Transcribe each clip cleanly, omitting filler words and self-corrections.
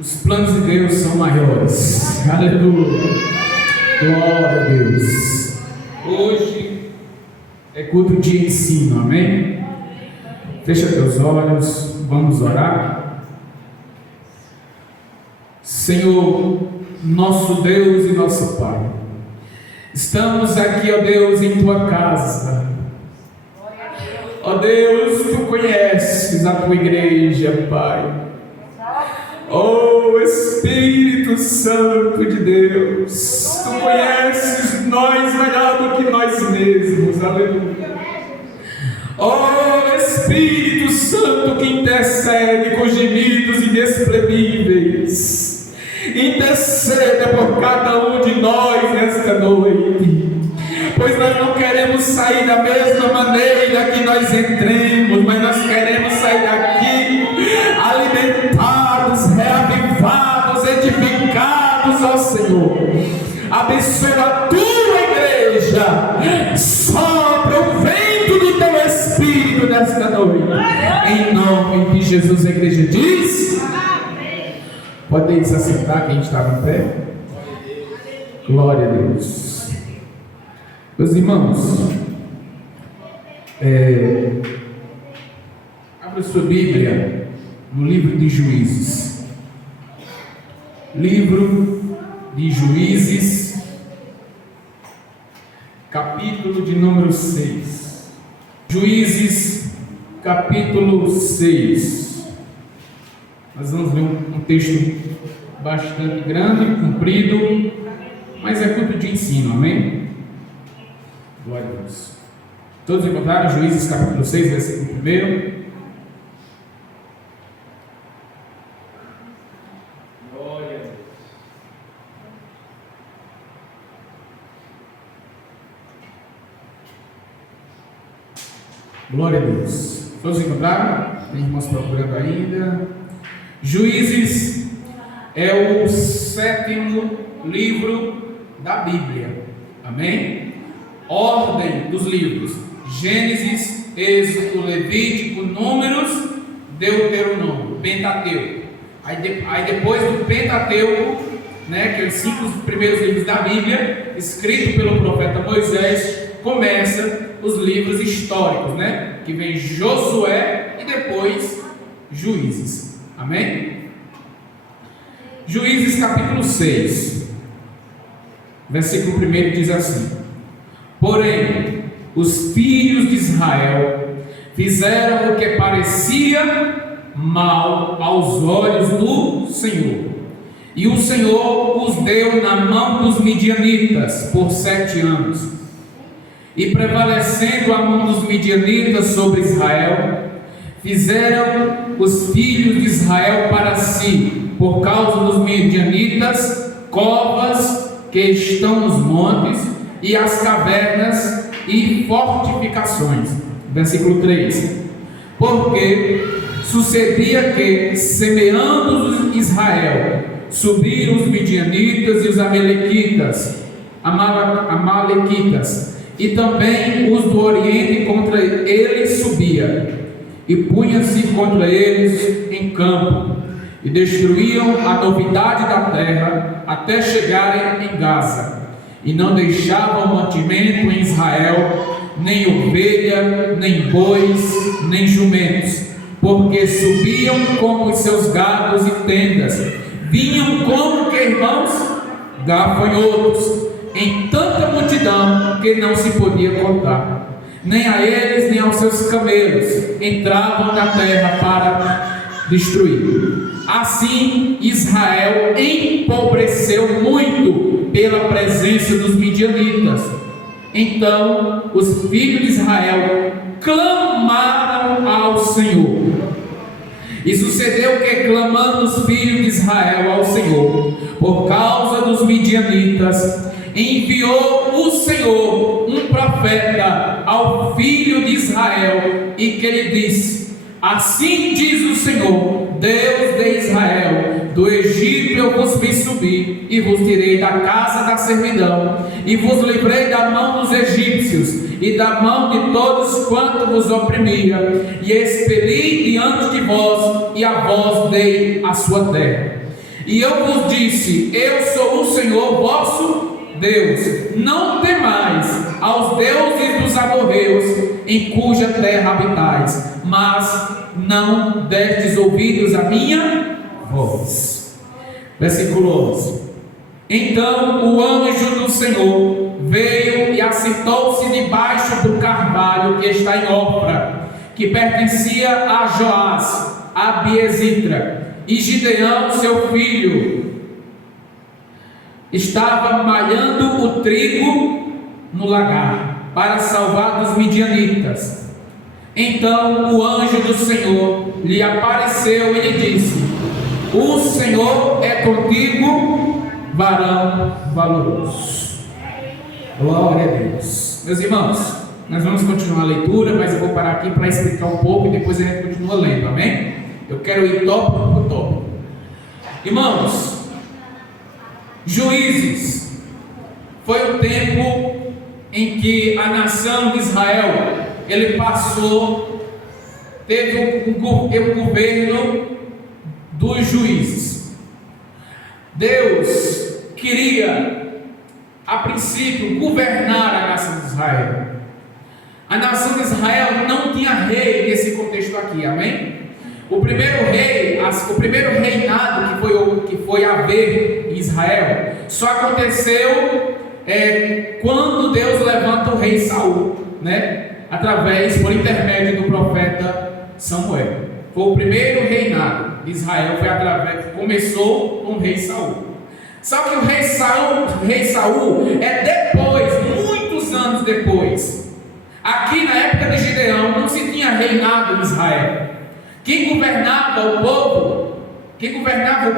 Os planos de Deus são maiores. Aleluia. Glória a Deus. Hoje é culto de ensino, amém? Fecha teus olhos, vamos orar. Senhor, nosso Deus e nosso Pai, estamos aqui, ó Deus, em tua casa. Ó Deus, tu conheces a tua igreja, Pai. Oh Espírito Santo de Deus, tu conheces nós melhor do que nós mesmos, aleluia. Oh Espírito Santo que intercede com gemidos inexprimíveis, interceda por cada um de nós nesta noite, pois nós não queremos sair da mesma maneira que nós entremos, mas nós queremos sair daqui alimentados, reavivados, edificados, ó Senhor. Abençoa a tua igreja, sopra o vento do teu Espírito nesta noite, em nome de Jesus. A igreja diz: podem se assentar, quem estava em pé. Glória a Deus. Meus irmãos, abra sua Bíblia no livro de Juízes. Livro de Juízes, capítulo de número 6. Juízes, capítulo 6. Nós vamos ver um texto bastante grande, comprido, mas é culto de ensino, amém? Glória a Deus. Todos encontraram Juízes capítulo 6, versículo 1? Glória a Deus. Glória a Deus. Todos encontraram? Tem irmãos procurando ainda. Juízes é o 7º livro da Bíblia, amém? Ordem dos livros: Gênesis, Êxodo, Levítico, Números, Deuteronômio, Pentateuco. Aí depois do Pentateuco, né, que é os 5 primeiros livros da Bíblia, escrito pelo profeta Moisés, começa os livros históricos, né, que vem Josué e depois Juízes, amém? Juízes capítulo 6, versículo 1 diz assim: porém, os filhos de Israel fizeram o que parecia mal aos olhos do Senhor, e o Senhor os deu na mão dos midianitas por 7 anos. E prevalecendo a mão dos midianitas sobre Israel, fizeram os filhos de Israel para si, por causa dos midianitas, covas que estão nos montes, e as cavernas e fortificações. Versículo 3: porque sucedia que, semeando Israel, subiram os midianitas e os amalequitas, e também os do Oriente contra eles subia, e punha-se contra eles em campo, e destruíam a novidade da terra até chegarem em Gaza, e não deixavam mantimento em Israel, nem ovelha, nem bois, nem jumentos, porque subiam como os seus gados e tendas, vinham como que irmãos gafanhotos, em tanta multidão que não se podia contar, nem a eles nem aos seus camelos entravam na terra para destruir. Assim Israel empobreceu muito pela presença dos midianitas. Então os filhos de Israel clamaram ao Senhor. E sucedeu que, clamando os filhos de Israel ao Senhor por causa dos midianitas, enviou o Senhor um profeta ao filho de Israel, e que lhe disse: assim diz o Senhor, Deus de Israel: do Egito eu vos fiz subir, e vos tirei da casa da servidão, e vos livrei da mão dos egípcios, e da mão de todos quanto vos oprimia, e expeli diante de vós, e a vós dei a sua terra. E eu vos disse: eu sou o Senhor vosso Deus. Não temais aos deuses dos amorreus, em cuja terra habitais, mas não destes ouvidos à minha voz. Versículo 11. Então o anjo do Senhor veio e assentou-se debaixo do carvalho que está em Ofra, que pertencia a Joás, a Biezitra. E Gideão, seu filho, estava malhando o trigo no lagar, para salvar dos midianitas. Então o anjo do Senhor lhe apareceu e lhe disse: o Senhor é contigo, varão valoroso. Glória a Deus. Meus irmãos, nós vamos continuar a leitura, mas eu vou parar aqui para explicar um pouco e depois a gente continua lendo, amém? Eu quero ir tópico por tópico. Irmãos, Juízes foi o tempo em que a nação de Israel, ele passou, teve um governo dos juízes. Deus queria, a princípio, governar a nação de Israel. A nação de Israel não tinha rei nesse contexto aqui, amém? O primeiro reinado que foi haver em Israel só aconteceu quando Deus levanta o rei Saul, né? Por intermédio do profeta Samuel. Foi o primeiro reinado de Israel, começou com o rei Saul. Só que o rei Saul é depois, muitos anos depois. Aqui na época de Gideão não se tinha reinado em Israel. Quem governava o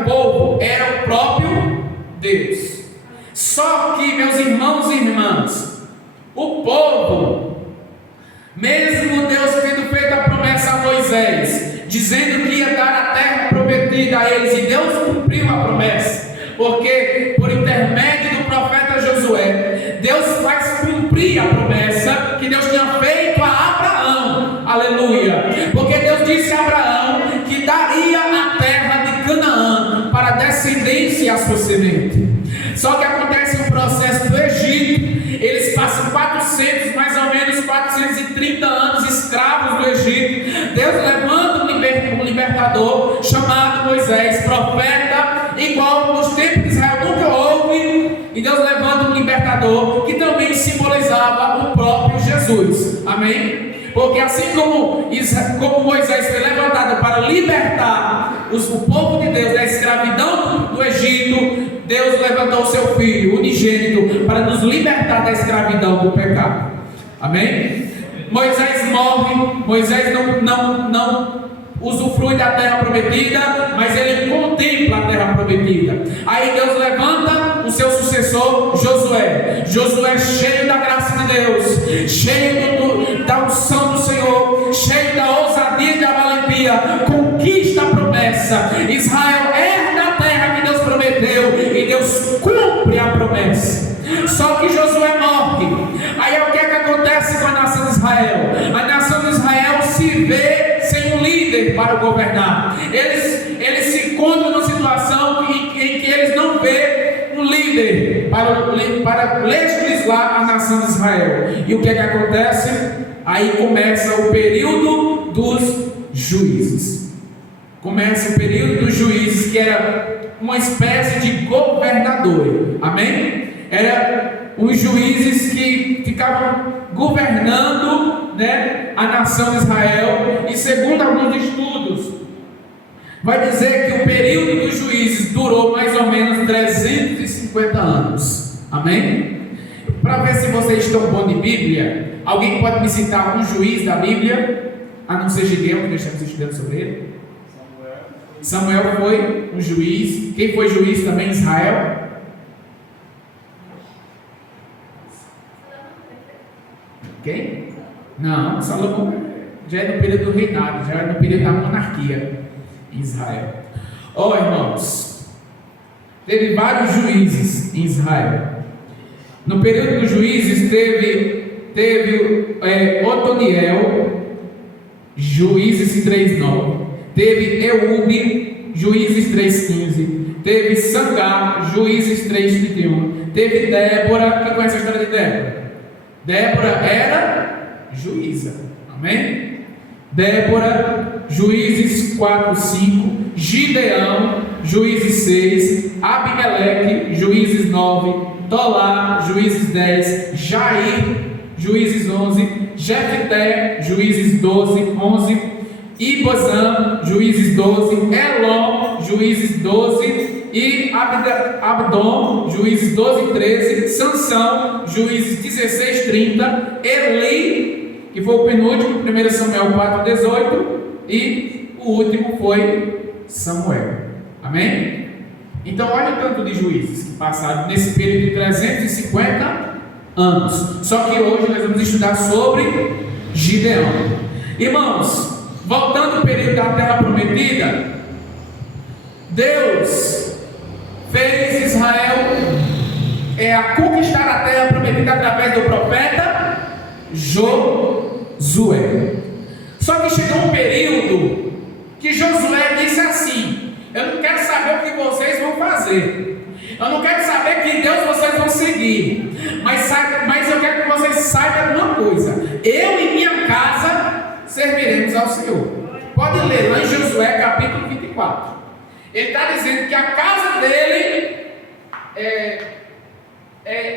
povo era o próprio Deus. Só que, meus irmãos e irmãs, o povo, mesmo Deus tendo feito a promessa a Moisés, dizendo que ia dar a terra prometida a eles, e Deus cumpriu a promessa, porque por intermédio do profeta Josué, Deus faz cumprir a promessa que Deus tinha feito a Abraão. Aleluia! Porque Deus disse a Abraão que daria a terra de Canaã para a descendência e a sua semente. Só que acontece um processo do Egito. Eles passam mais ou menos 430 anos escravos do Egito. Deus levanta um libertador chamado Moisés, profeta, igual nos tempos de Israel nunca houve. E Deus levanta um libertador que também simbolizava o próprio Jesus. Amém? Porque assim como Moisés foi levantado para libertar o povo de Deus da escravidão do Egito, Deus levantou o seu Filho unigênito para nos libertar da escravidão do pecado. Amém? Moisés morre, Moisés não usufrui da terra prometida, mas ele contempla a terra prometida. Aí Deus levanta o seu sucessor, Josué. Josué cheio da graça de Deus, cheio da unção do Senhor, cheio da ousadia e da valentia, conquista a promessa. Israel herda a terra que Deus prometeu e Deus cumpre a promessa. Só que Josué morre. Aí o que acontece com a nação de Israel? A nação de Israel se vê sem um líder para governar. Eles se encontram numa situação em que eles não vê um líder para legislar a nação de Israel. E o que acontece? Aí começa o período dos juízes. Começa o período dos juízes, que era uma espécie de governador. Amém? Era os juízes que ficavam governando, né, a nação de Israel. E segundo alguns estudos, vai dizer que o período dos juízes durou mais ou menos 350 anos. Amém? Para ver se vocês estão bons de Bíblia, alguém pode me citar um juiz da Bíblia, a não ser Gideão, que nós estamos estudando sobre ele? Samuel foi um juiz. Quem foi juiz também em Israel? Quem? Não, Salomão já é no período do reinado, já é no período da monarquia em Israel. Irmãos, teve vários juízes em Israel. No período dos juízes teve Otoniel, Juízes 3:9. Teve Eúbe, Juízes 3,15. Teve Sangar, Juízes 3,31. Teve Débora. Quem conhece a história de Débora? Débora era juíza. Amém? Débora, Juízes 4,5. Gideão, Juízes 6. Abimeleque, Juízes 9. Tolá, Juízes 10. Jair, Juízes 11. Jefté, Juízes 12, 11. Ibozã, Juízes 12. Elom, Juízes 12. E Abdom, Juízes 12, 13. Sansão, Juízes 16, 30. Eli, que foi o penúltimo, 1 Samuel 4, 18. E o último foi Samuel. Amém? Então olha o tanto de juízes que passaram nesse período de 350 anos. Só que hoje nós vamos estudar sobre Gideão. Irmãos, voltando ao período da Terra Prometida, Deus fez Israel conquistar a Terra Prometida através do profeta Josué. Só que chegou um período que Josué disse assim: eu não quero saber o que vocês vão fazer, eu não quero saber que Deus vocês vão seguir, mas eu quero que vocês saibam de uma coisa: eu e minha casa serviremos ao Senhor. Pode ler lá em Josué capítulo 24. Ele está dizendo que a casa dele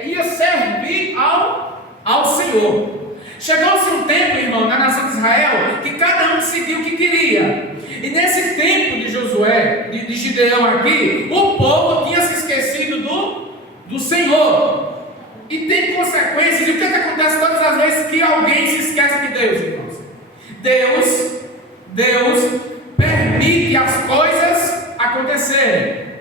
ia servir ao Senhor. Chegou-se um tempo, irmão, na nação de Israel, que cada um seguiu o que queria. E nesse tempo de Josué, de Gideão aqui, o povo tinha se esquecido do Senhor. E tem consequências. E o que acontece todas as vezes que alguém se esquece de Deus, irmãos? Deus permite as coisas acontecerem.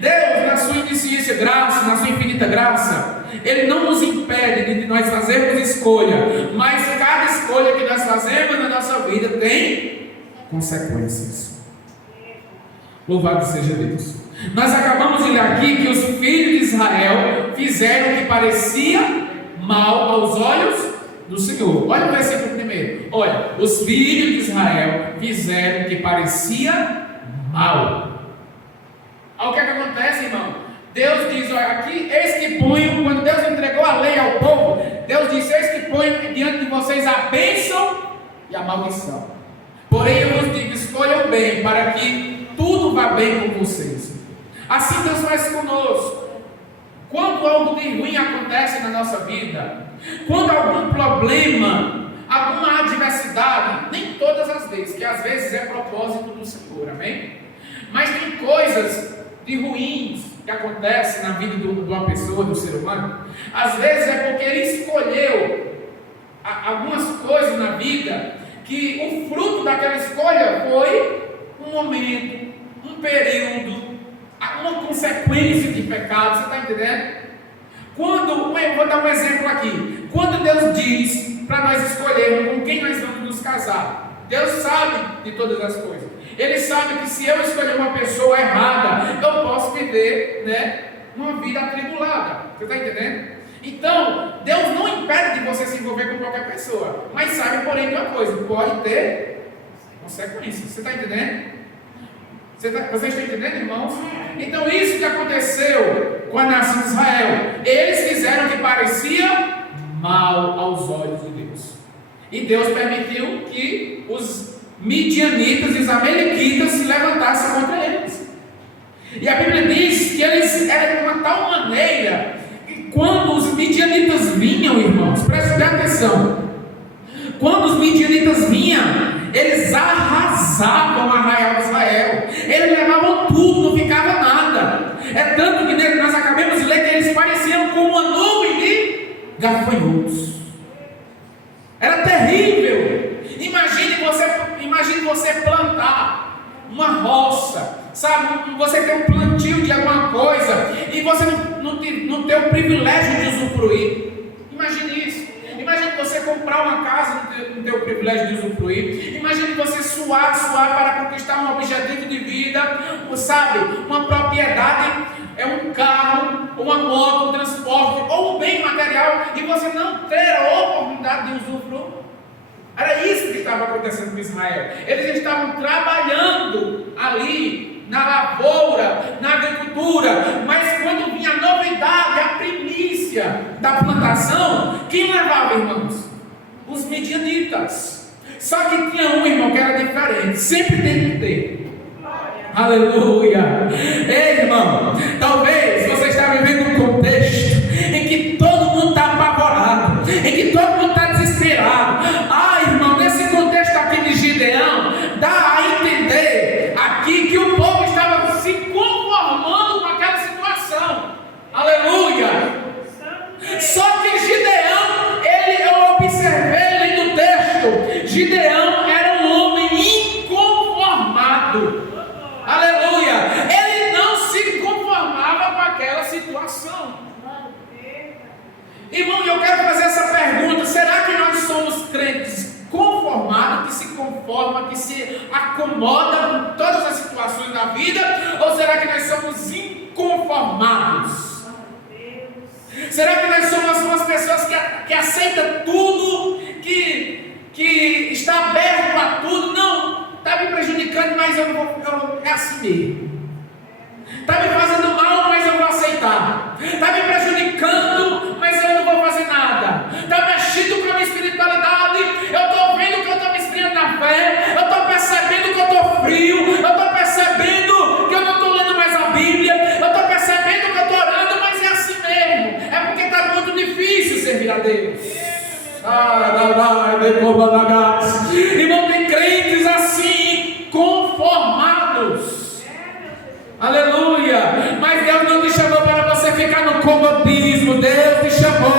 Deus, na sua infinita graça, na sua infinita graça, Ele não nos impede de nós fazermos escolha, mas cada escolha que nós fazemos na nossa vida tem consequências. Louvado seja Deus. Nós acabamos de ler aqui que os filhos de Israel fizeram o que parecia mal aos olhos do Senhor. Olha o versículo primeiro. Olha, os filhos de Israel fizeram o que parecia mal. Olha o que acontece, irmão. Deus diz: olha, aqui, eis que ponho, quando Deus entregou a lei ao povo, Deus disse: eis que ponho diante de vocês a bênção e a maldição. Porém eu vos digo: escolham bem, para que tudo vá bem com vocês. Assim Deus faz conosco. Quando algo de ruim acontece na nossa vida, quando algum problema, alguma adversidade, nem todas as vezes, que às vezes é propósito do Senhor, amém? Mas tem coisas de ruins que acontecem na vida de uma pessoa, do ser humano. Às vezes é porque ele escolheu algumas coisas na vida, que o fruto daquela escolha foi um momento, um período, uma consequência de pecado. Você está entendendo? Vou dar um exemplo aqui. Quando Deus diz para nós escolhermos com quem nós vamos nos casar, Deus sabe de todas as coisas. Ele sabe que se eu escolher uma pessoa errada, eu posso viver, uma vida atribulada. Você está entendendo? Então, Deus não impede de você se envolver com qualquer pessoa, mas sabe, porém, de uma coisa: pode ter consequências. Você está entendendo? Vocês estão entendendo, irmãos? Então, isso que aconteceu com a nação de Israel, eles fizeram o que parecia mal aos olhos de Deus, e Deus permitiu que os midianitas e os amalequitas se levantassem contra eles. E a Bíblia diz que eles eram de uma tal maneira que quando os midianitas vinham, irmãos, prestem atenção, quando os midianitas vinham, eles arrasavam o arraial de Israel, eles levavam tudo, não ficava nada. É tanto que nós acabamos de ler que eles pareciam como uma nuvem de gafanhotos. Era terrível. Imagine você plantar uma roça, sabe? Você tem um plantio de alguma coisa e você não tem o privilégio de usufruir. Imagine isso. Imagine você comprar uma casa e não ter o privilégio de usufruir. Imagine você suar para conquistar um objetivo de vida, sabe? Uma propriedade, um carro, uma moto, um transporte ou um bem material, e você não ter a oportunidade de usufruir. Era isso que estava acontecendo com Israel. Eles estavam trabalhando ali na lavoura, na agricultura, mas quando vinha a novidade, a primícia da plantação, quem levava, irmãos? Os midianitas. Só que tinha um, irmão, que era diferente, sempre tem que ter. Aleluia! Ei, irmão, talvez você está vivendo um contexto em que todo mundo está apavorado, em que todo mundo está desesperado. Ah, irmão, nesse contexto aqui de Gideão, dá a entender aqui que o povo estava se conformando com aquela situação. Aleluia! Só que Gideão, eu observei ali no texto, Gideão era um homem inconformado. Aleluia! Ele não se conformava com aquela situação. Irmão, eu quero fazer essa pergunta: será que nós somos crentes conformados, que se conforma, que se acomoda com todas as situações da vida? Ou será que nós somos inconformados? Será que nós somos umas pessoas que aceitam tudo, que está aberto a tudo? Não, está me prejudicando, mas eu não vou, é assim mesmo. Está me fazendo mal, mas eu vou aceitar. Está me prejudicando, mas eu não vou fazer nada. Está mexendo com a minha espiritualidade. Eu estou vendo que eu estou me esfriando na fé. Eu estou percebendo que eu estou frio. Eu estou percebendo que eu não estou lendo mais a Bíblia. Eu estou percebendo que eu estou orando, mas é assim mesmo. É porque está muito difícil servir a Deus. Irmão, tem crentes assim, conformados. Aleluia! Mas Deus não te chamou para você ficar no comodismo. Deus te chamou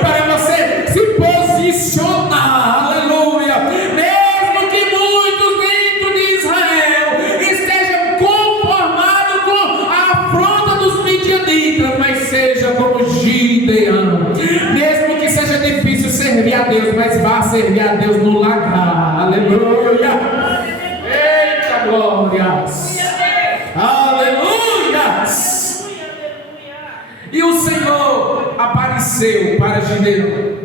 para você se posicionar. Aleluia! Mesmo que muitos dentro de Israel estejam conformados com a afronta dos midianitas, mas seja como Gideão. Mesmo que seja difícil servir a Deus, mas vá servir a Deus no lagar. Aleluia! Eita glórias! Aleluia! E o Senhor apareceu para Gideão.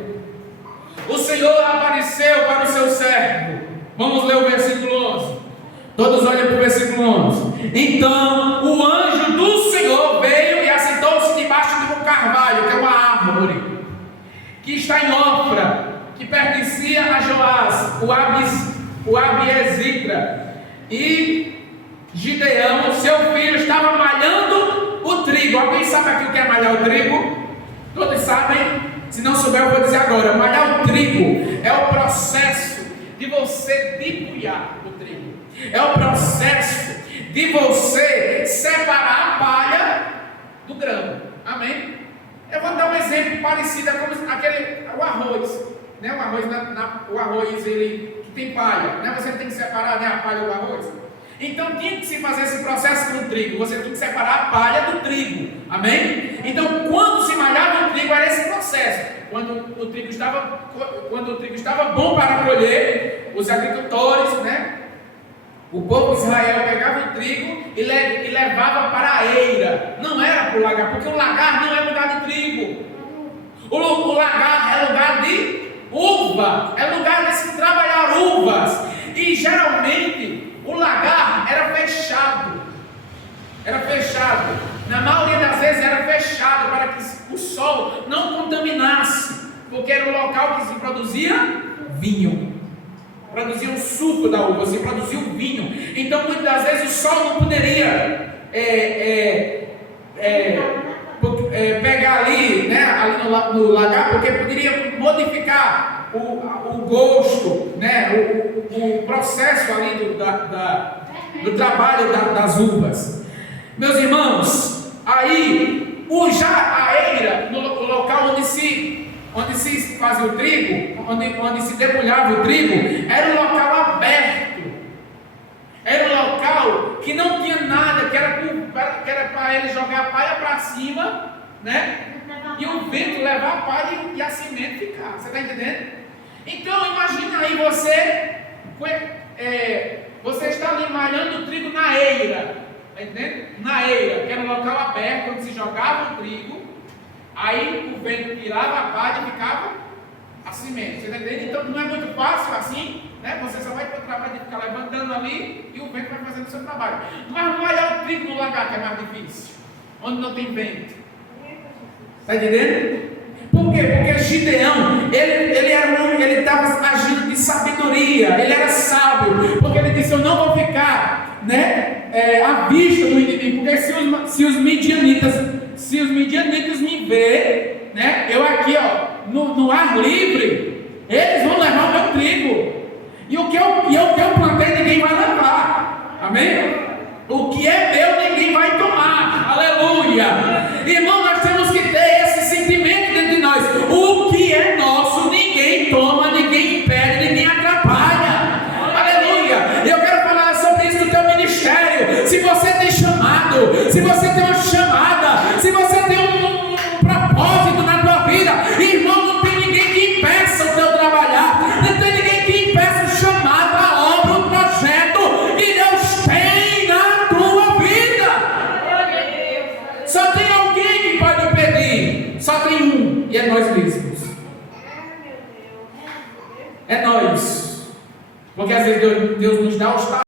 O Senhor apareceu para o seu servo. Vamos ler o versículo 11. Todos olhem para o versículo 11. Então o anjo do Senhor veio e assentou-se debaixo de um carvalho, que é uma árvore, que está em Ofra, que pertencia a Joás, o Abiezitra. E Gideão, seu filho, estava malhando o trigo. Alguém sabe aqui o que é malhar o trigo? Todos sabem? Se não souber, eu vou dizer agora. Malhar o trigo é o processo de você debulhar o trigo. É o processo de você separar a palha do grão. Amém? Eu vou dar um exemplo parecido com o arroz. Né? O arroz ele, que tem palha. Né? Você tem que separar, né, a palha do arroz. Então tinha que se fazer esse processo com o trigo. Você tinha que separar a palha do trigo. Amém? Então quando se malhava o trigo era esse processo. Quando o trigo estava bom para colher, os agricultores, né? O povo de Israel pegava o trigo e levava para a eira. Não era para o lagar, porque o lagar não é lugar de trigo. O lagar é lugar de uva. É lugar de se trabalhar uvas. E geralmente o lagar era fechado. Era fechado. Na maioria das vezes era fechado para que o sol não contaminasse. Porque era o local que se produzia vinho. Produzia o suco da uva, se produzia o vinho. Então muitas das vezes o sol não poderia pegar ali, né, ali no lagar, porque poderia modificar o gosto, né, o processo ali do trabalho das uvas. Meus irmãos, aí a eira, no local onde se fazia o trigo, onde se debulhava o trigo, era um local aberto. Era um local que não tinha nada, que era para ele jogar a palha para cima, né? E o vento levar a palha e a semente ficar. Você está entendendo? Então imagina aí você está ali malhando o trigo na eira. Está entendendo? Na eira, que era um local aberto onde se jogava o trigo. Aí o vento tirava a palha e ficava a semente. Você está entendendo? Então não é muito fácil assim né? Você só vai ter o trabalho de ficar levantando ali e o vento vai fazendo o seu trabalho. Mas não é o trigo no lagar que é mais difícil, onde não tem vento. Está entendendo? Por quê? Porque Gideão, ele era um homem, ele estava agindo de sabedoria, ele era sábio, porque ele disse: eu não vou ficar, né, à vista do inimigo, porque se os midianitas me verem, né, eu aqui, ó, no ar livre, eles vão levar o meu trigo, e o que eu plantei ninguém vai levar, amém? O que é meu ninguém vai tomar, aleluia. Irmão, nós temos que ter esse sentimento dentro de nós: o que é nosso ninguém toma, ninguém impede, ninguém atrapalha, aleluia. E eu quero falar sobre isso no teu ministério. Se você tem chamado, se você tem uma chamada, se você tem um propósito na tua vida, irmão, não tem ninguém que impeça o teu trabalhar, não tem ninguém que impeça o chamado, a obra, o projeto que Deus tem na tua vida. Só tem alguém que pode impedir, só tem um, e é nós mesmos. É nós. Porque às vezes Deus nos dá os